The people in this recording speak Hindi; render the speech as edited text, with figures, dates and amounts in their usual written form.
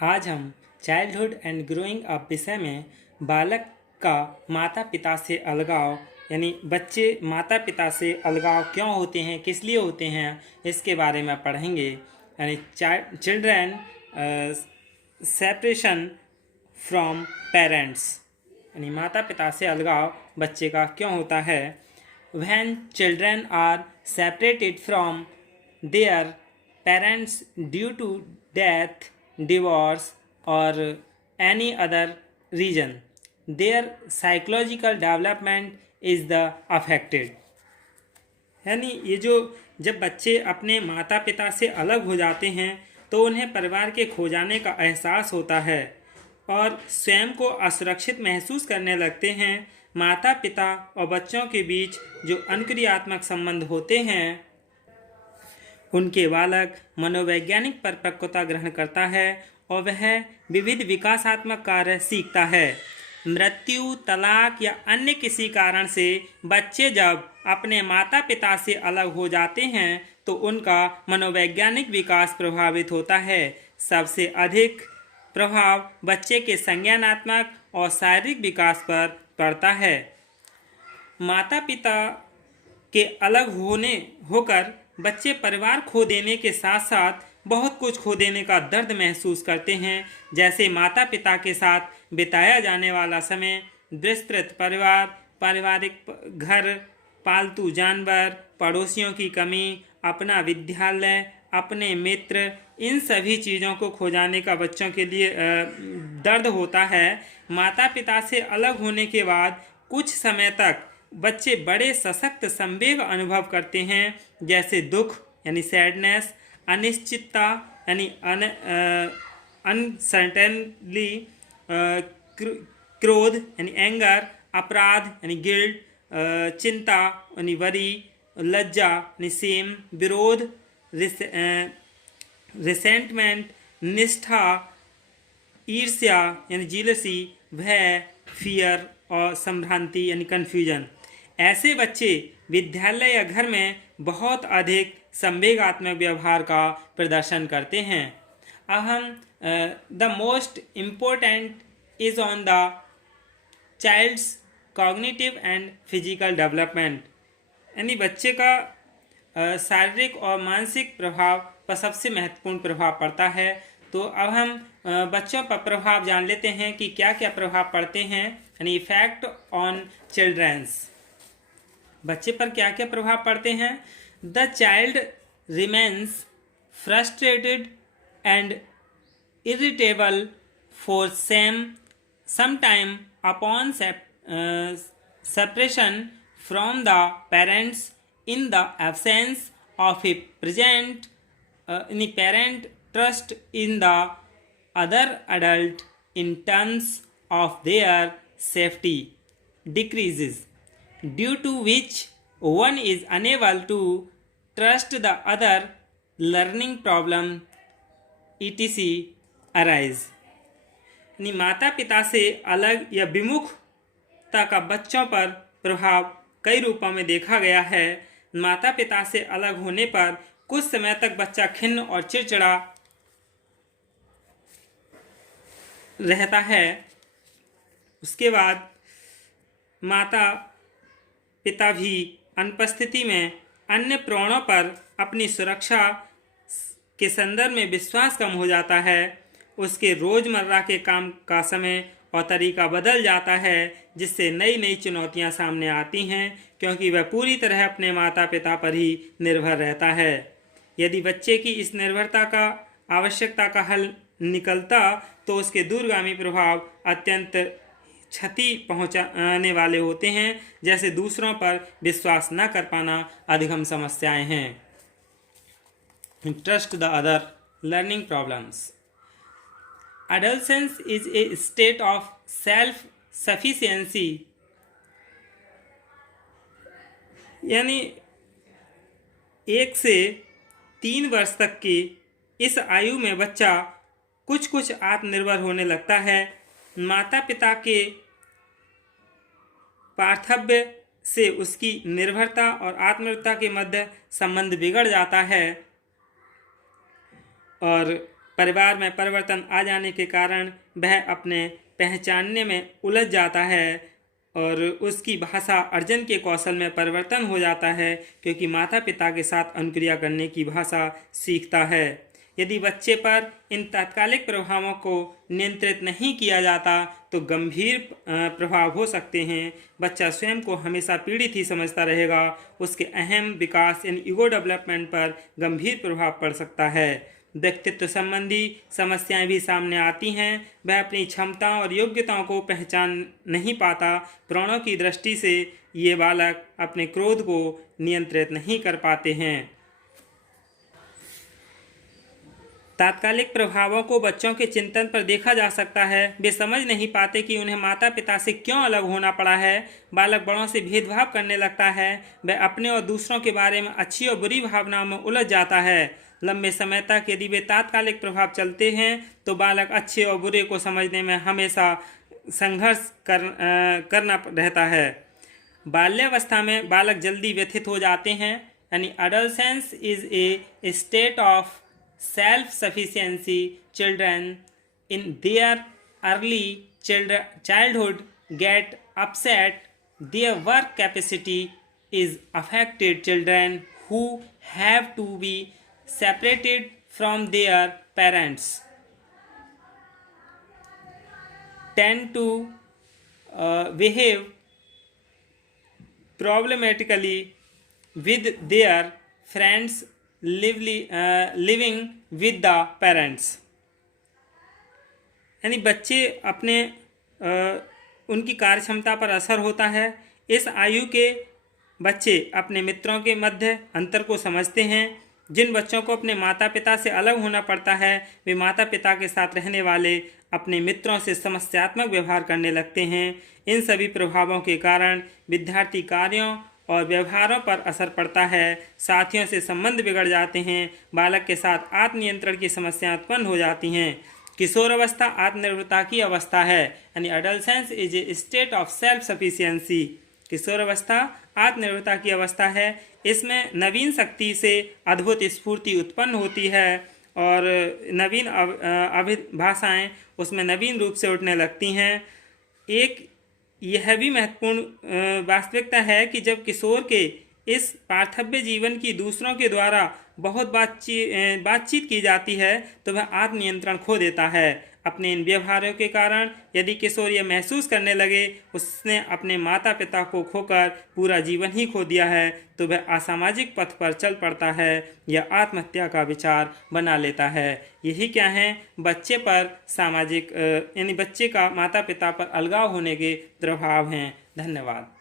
आज हम चाइल्डहुड एंड ग्रोइंग अप विषय में बालक का माता पिता से अलगाव यानी बच्चे माता पिता से अलगाव क्यों होते हैं, किस लिए होते हैं, इसके बारे में पढ़ेंगे। यानी चिल्ड्रन सेपरेशन फ्रॉम पेरेंट्स यानी माता पिता से अलगाव बच्चे का क्यों होता है। When children are separated from their parents due to death, divorce, or any other reason, their psychological development is the affected। यानी ये जो जब बच्चे अपने माता पिता से अलग हो जाते हैं तो उन्हें परिवार के खो जाने का एहसास होता है और स्वयं को असुरक्षित महसूस करने लगते हैं। माता पिता और बच्चों के बीच जो अनक्रियात्मक संबंध होते हैं उनके बालक मनोवैज्ञानिक परिपक्वता ग्रहण करता है और वह विविध विकासात्मक कार्य सीखता है। मृत्यु, तलाक या अन्य किसी कारण से बच्चे जब अपने माता पिता से अलग हो जाते हैं तो उनका मनोवैज्ञानिक विकास प्रभावित होता है। सबसे अधिक प्रभाव बच्चे के संज्ञानात्मक और शारीरिक विकास पर पड़ता है। माता पिता के अलग होकर बच्चे परिवार खो देने के साथ साथ बहुत कुछ खो देने का दर्द महसूस करते हैं, जैसे माता पिता के साथ बिताया जाने वाला समय, विस्तृत परिवार, पारिवारिक घर, पालतू जानवर, पड़ोसियों की कमी, अपना विद्यालय, अपने मित्र, इन सभी चीज़ों को खो जाने का बच्चों के लिए दर्द होता है। माता पिता से अलग होने के बाद कुछ समय तक बच्चे बड़े सशक्त संवेग अनुभव करते हैं, जैसे दुख यानी सैडनेस, अनिश्चितता यानी अनसर्टेनली, क्रोध यानी एंगर, अपराध यानी गिल्ट, चिंता यानी वरी, लज्जा यानी सेम, विरोध रिसेंटमेंट, निष्ठा, ईर्ष्या यानी जीलसी, भय, फियर और संभ्रांति यानी कन्फ्यूजन। ऐसे बच्चे विद्यालय या घर में बहुत अधिक संवेगात्मक व्यवहार का प्रदर्शन करते हैं। अहम the most important is on the child's cognitive and physical development यानी बच्चे का शारीरिक और मानसिक प्रभाव पर सबसे महत्वपूर्ण प्रभाव पड़ता है। तो अब हम बच्चों पर प्रभाव जान लेते हैं कि क्या क्या प्रभाव पड़ते हैं, यानी इफेक्ट ऑन चिल्ड्रंस। बच्चे पर क्या क्या प्रभाव पड़ते हैं। The child remains frustrated and irritable for some time upon separation from the parents in the absence of a parent trust in the other adult in terms of their safety decreases, due to which one is unable to trust the other, learning problem etc arise। यानी माता पिता से अलग या विमुखता का बच्चों पर प्रभाव कई रूपों में देखा गया है। माता पिता से अलग होने पर कुछ समय तक बच्चा खिन्न और चिड़चिड़ा रहता है। उसके बाद माता पिता भी अनुपस्थिति में अन्य प्राणों पर अपनी सुरक्षा के संदर्भ में विश्वास कम हो जाता है। उसके रोज़मर्रा के काम का समय और तरीका बदल जाता है, जिससे नई नई चुनौतियां सामने आती हैं, क्योंकि वह पूरी तरह अपने माता पिता पर ही निर्भर रहता है। यदि बच्चे की इस निर्भरता का आवश्यकता का हल निकलता तो उसके दूरगामी प्रभाव अत्यंत क्षति पहुंचाने वाले होते हैं, जैसे दूसरों पर विश्वास न कर पाना आदि समस्याएं हैं। Trust the other, learning problems. Adolescence is a state of self-sufficiency यानी 1 से 3 वर्ष तक की इस आयु में बच्चा कुछ कुछ आत्मनिर्भर होने लगता है। माता पिता के पार्थव्य से उसकी निर्भरता और आत्मनिर्भरता के मध्य संबंध बिगड़ जाता है और परिवार में परिवर्तन आ जाने के कारण वह अपने पहचानने में उलझ जाता है और उसकी भाषा अर्जन के कौशल में परिवर्तन हो जाता है, क्योंकि माता पिता के साथ अनुक्रिया करने की भाषा सीखता है। यदि बच्चे पर इन तात्कालिक प्रभावों को नियंत्रित नहीं किया जाता तो गंभीर प्रभाव हो सकते हैं। बच्चा स्वयं को हमेशा पीड़ित ही समझता रहेगा। उसके अहम विकास यानी ईगो डेवलपमेंट पर गंभीर प्रभाव पड़ सकता है। व्यक्तित्व संबंधी समस्याएं भी सामने आती हैं। वह अपनी क्षमताओं और योग्यताओं को पहचान नहीं पाता। प्राणों की दृष्टि से ये बालक अपने क्रोध को नियंत्रित नहीं कर पाते हैं। तात्कालिक प्रभावों को बच्चों के चिंतन पर देखा जा सकता है। वे समझ नहीं पाते कि उन्हें माता पिता से क्यों अलग होना पड़ा है। बालक बड़ों से भेदभाव करने लगता है। वह अपने और दूसरों के बारे में अच्छी और बुरी भावनाओं में उलझ जाता है। लंबे समय तक यदि वे तात्कालिक प्रभाव चलते हैं तो बालक अच्छे और बुरे को समझने में हमेशा संघर्ष करना रहता है। बाल्यावस्था में बालक जल्दी व्यथित हो जाते हैं, यानी adolescence is a state of self-sufficiency. Children in their early childhood get upset. Their work capacity is affected. Children who have to be separated from their parents tend to behave problematically with their friends living with the parents. यानी बच्चे अपने उनकी कार्यक्षमता पर असर होता है। इस आयु के बच्चे अपने मित्रों के मध्य अंतर को समझते हैं। जिन बच्चों को अपने माता पिता से अलग होना पड़ता है वे माता पिता के साथ रहने वाले अपने मित्रों से समस्यात्मक व्यवहार करने लगते हैं। इन सभी प्रभावों के कारण विद्यार्थी कार्यों और व्यवहारों पर असर पड़ता है। साथियों से संबंध बिगड़ जाते हैं। बालक के साथ आत्मनियंत्रण की समस्याएं उत्पन्न हो जाती हैं। किशोर अवस्था आत्मनिर्भरता की अवस्था है, यानी adolescence is a state of self sufficiency. किशोर अवस्था आत्मनिर्भरता की अवस्था है। इसमें नवीन शक्ति से अद्भुत स्फूर्ति उत्पन्न होती है और नवीन अभिभाषाएँ उसमें नवीन रूप से उठने लगती हैं। एक यह भी महत्वपूर्ण वास्तविकता है कि जब किशोर के इस पार्थव्य जीवन की दूसरों के द्वारा बहुत बातचीत की जाती है तो वह आत्मनियंत्रण खो देता है। अपने इन व्यवहारों के कारण यदि किशोर यह महसूस करने लगे उसने अपने माता पिता को खोकर पूरा जीवन ही खो दिया है तो वह असामाजिक पथ पर चल पड़ता है या आत्महत्या का विचार बना लेता है। यही क्या है बच्चे पर सामाजिक यानी बच्चे का माता पिता पर अलगाव होने के प्रभाव हैं। धन्यवाद।